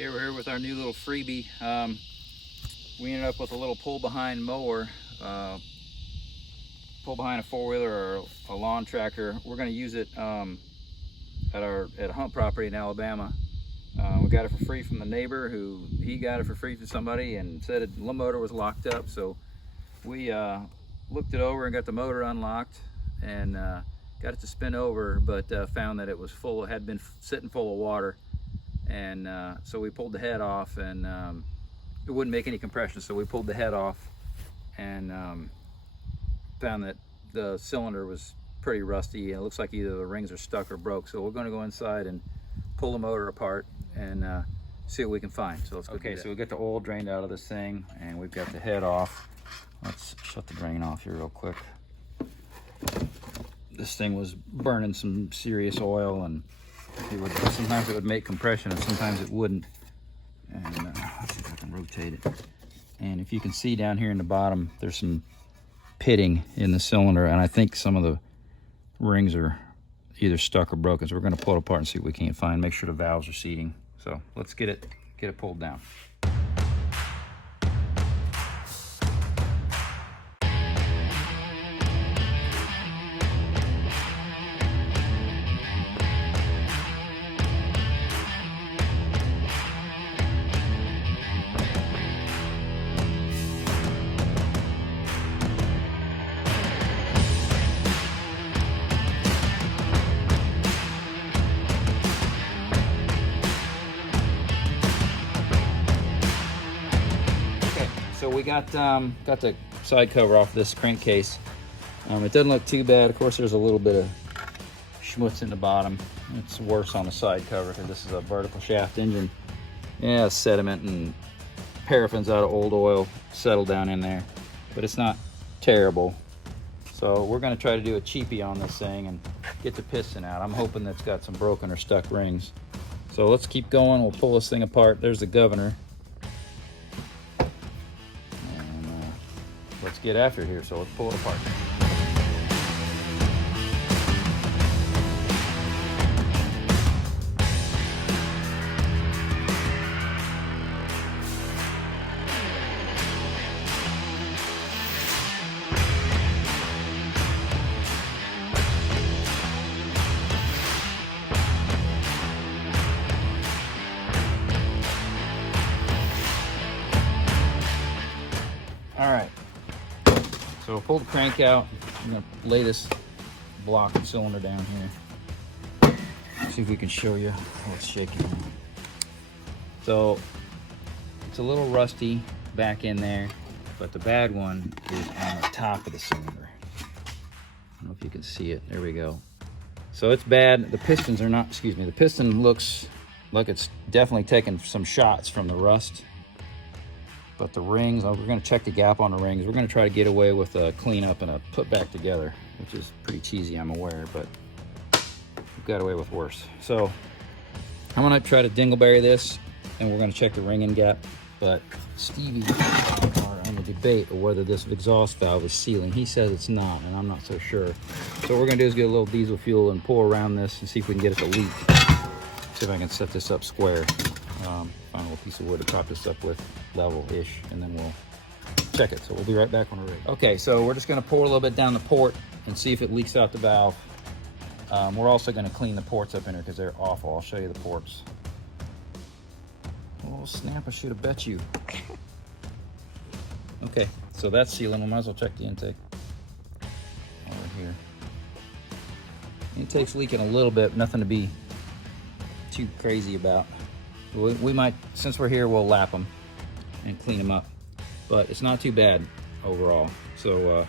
Okay, we're here with our new little freebie. We ended up with a little pull-behind mower, pull behind a four-wheeler or a lawn tractor. We're going to use it at a hunt property in Alabama. We got it for free from the neighbor who he got it for free from somebody and said the motor was locked up. So we looked it over and got the motor unlocked and got it to spin over, but found that it was full, had been sitting full of water. And so we pulled the head off, and it wouldn't make any compression, so we pulled the head off and found that the cylinder was pretty rusty. It looks like either the rings are stuck or broke, so we're going to go inside and pull the motor apart and see what we can find. So let's go. Okay, so we got the oil drained out of this thing and we've got the head off. Let's shut the drain off here real quick. This thing was burning some serious oil, and sometimes it would make compression and sometimes it wouldn't. And let's see if I can rotate it. And if you can see down here in the bottom, there's some pitting in the cylinder, and I think some of the rings are either stuck or broken. So we're going to pull it apart and see what we can find. Make sure the valves are seating. So let's get it pulled down. So we got the side cover off this crankcase. It doesn't look too bad. Of course, there's a little bit of schmutz in the bottom. It's worse on the side cover because this is a vertical shaft engine. Yeah, sediment and paraffin's out of old oil settled down in there, but it's not terrible. So we're going to try to do a cheapie on this thing and get the piston out. I'm hoping that's got some broken or stuck rings. So let's keep going. We'll pull this thing apart. There's the governor. Let's get after it here, so let's pull it apart. All right. So we'll pull the crank out. I'm going to lay this block and cylinder down here. See if we can show you how it's shaking. So it's a little rusty back in there, but the bad one is on the top of the cylinder. I don't know if you can see it. There we go. So it's bad. The pistons are not, excuse me, the piston looks like it's definitely taken some shots from the rust. But the rings, we're going to check the gap on the rings. We're going to try to get away with a cleanup and a put back together, which is pretty cheesy, I'm aware, but we've got away with worse. So I'm going to try to dingleberry this, and we're going to check the ring and gap. But Stevie are on the debate of whether this exhaust valve is sealing. He says it's not, and I'm not so sure. So what we're going to do is get a little diesel fuel and pour around this and see if we can get it to leak. See if I can set this up square. Find a little piece of wood to prop this up with, level-ish, and then we'll check it. So we'll be right back when we're ready. Okay, so we're just going to pour a little bit down the port and see if it leaks out the valve. We're also going to clean the ports up in here because they're awful. I'll show you the ports. Oh snap, I should have bet you. Okay, so that's sealing. We might as well check the intake. Over here. Intake's leaking a little bit, nothing to be too crazy about. We might, since we're here, we'll lap them and clean them up, but it's not too bad overall. So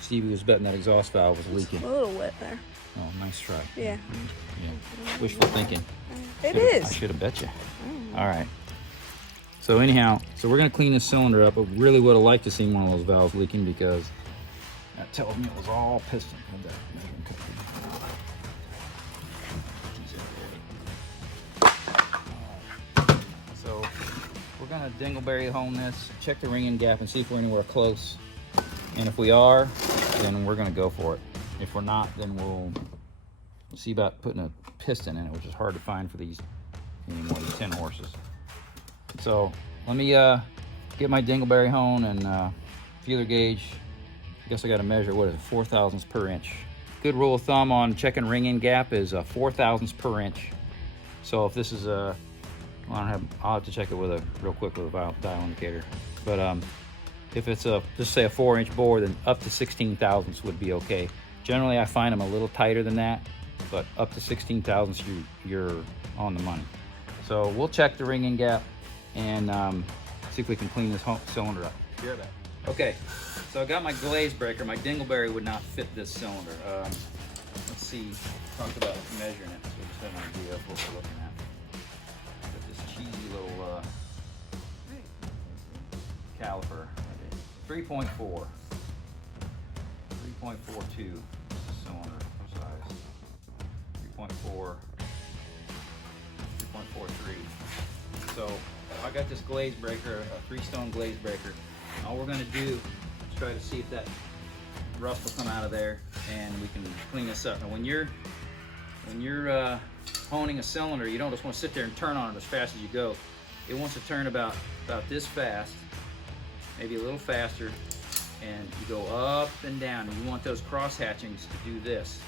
Stevie was betting that exhaust valve was leaking. It's a little wet there. Oh, nice try. Yeah. Yeah. Wishful thinking. It is. I should have bet you. All right. So anyhow, so we're gonna clean this cylinder up. I really would have liked to see one of those valves leaking because that tells me it was all piston. So we're gonna dingleberry hone this, check the ring and gap, and see if we're anywhere close. And if we are, then we're gonna go for it. If we're not, then we'll see about putting a piston in it, which is hard to find for these anymore, the 10 horses. So let me get my dingleberry hone and feeler gauge. I guess I got to measure, what is it, 4 thousandths per inch. Good rule of thumb on checking ring in gap is 4 thousandths per inch. So if this is a, I'll have to check it with real quick with a dial indicator. But if it's just say a 4-inch bore, then up to 16 thousandths would be okay. Generally, I find them a little tighter than that, but up to 16 thousandths, you're on the money. So we'll check the ring in gap and see if we can clean this cylinder up. Hear that? Okay, so I got my glaze breaker. My dingleberry would not fit this cylinder. Let's see, talked about measuring it, so we just have an idea of what we're looking at. Got this cheesy little caliper. 3.4. 3.42 is the cylinder size. 3.4. 3.43. So I got this glaze breaker, a 3-stone glaze breaker. All we're going to do is try to see if that rust will come out of there, and we can clean this up. Now, when you're honing a cylinder, you don't just want to sit there and turn on it as fast as you go. It wants to turn about this fast, maybe a little faster, and you go up and down. And you want those cross hatchings to do this,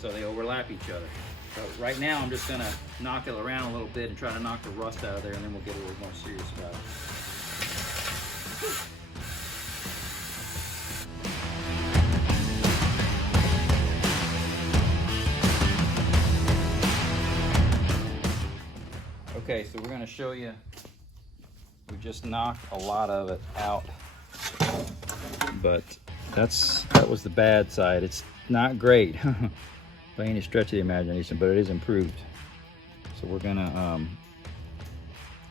so they overlap each other. So right now, I'm just going to knock it around a little bit and try to knock the rust out of there, and then we'll get a little more serious about it. Okay, so we're going to show you, we just knocked a lot of it out, but that was the bad side. It's not great by any stretch of the imagination, but it is improved. So we're going to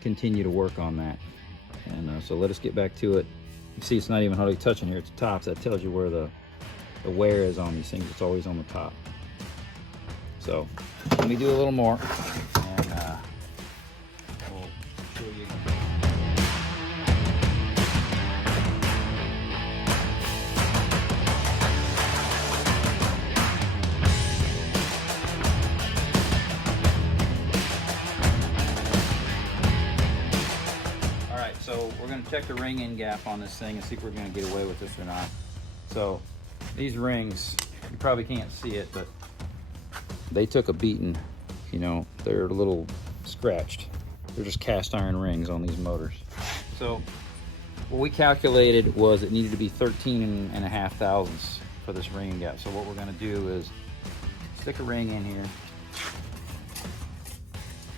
continue to work on that. And so let us get back to it. You see it's not even hardly touching here at the top, so that tells you where the wear is on these things. It's always on the top. So let me do a little more, and we'll show you again. So we're going to check the ring in gap on this thing and see if we're going to get away with this or not. So these rings, you probably can't see it, but they took a beating. You know, they're a little scratched. They're just cast iron rings on these motors. So what we calculated was it needed to be 13.5 thousandths for this ring in gap. So what we're going to do is stick a ring in here,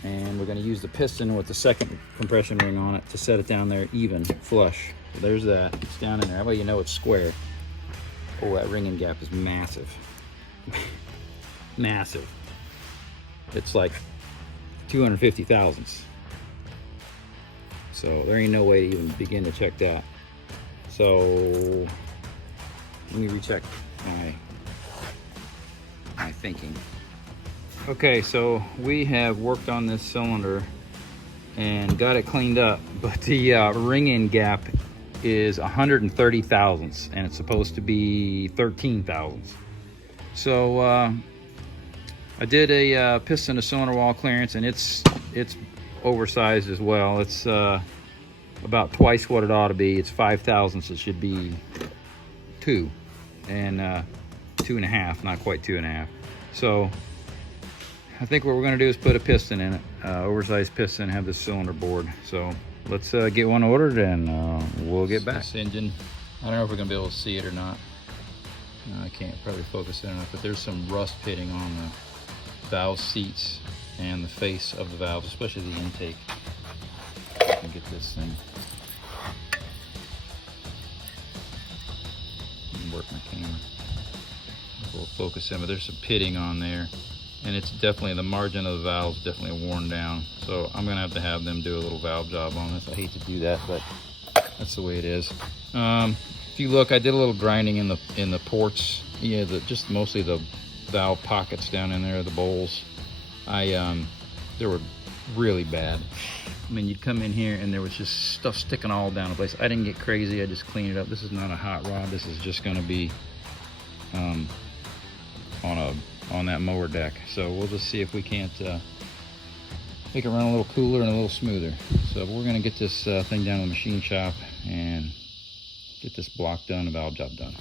and we're going to use the piston with the second compression ring on it to set it down there even, flush. So there's that, it's down in there. That way you know it's square. Oh, that ring in gap is massive. Massive. It's like 250 thousandths. So there ain't no way to even begin to check that. So let me recheck my thinking. Okay, so we have worked on this cylinder and got it cleaned up, but the ring-in gap is 130 thousandths, and it's supposed to be 13 thousandths. So I did a piston to cylinder wall clearance, and it's oversized as well. It's about twice what it ought to be. It's 5 thousandths. It should be 2, and 2.5, not quite 2.5. So I think what we're going to do is put a piston in it, oversized piston, have this cylinder bored. So let's get one ordered, and we'll get back. This engine, I don't know if we're going to be able to see it or not. I can't probably focus in on it, but there's some rust pitting on the valve seats and the face of the valve, especially the intake. I can get this thing. Work my camera. We'll focus in, but there's some pitting on there. And it's definitely, the margin of the valve's definitely worn down. So I'm gonna have them do a little valve job on this. I hate to do that, but that's the way it is. If you look, I did a little grinding in the ports. Yeah, just mostly the valve pockets down in there, the bowls. They were really bad. I mean, you'd come in here and there was just stuff sticking all down the place. I didn't get crazy, I just cleaned it up. This is not a hot rod. This is just gonna be on that mower deck. So we'll just see if we can't make it run a little cooler and a little smoother. So we're gonna get this thing down to the machine shop and get this block done, valve job done.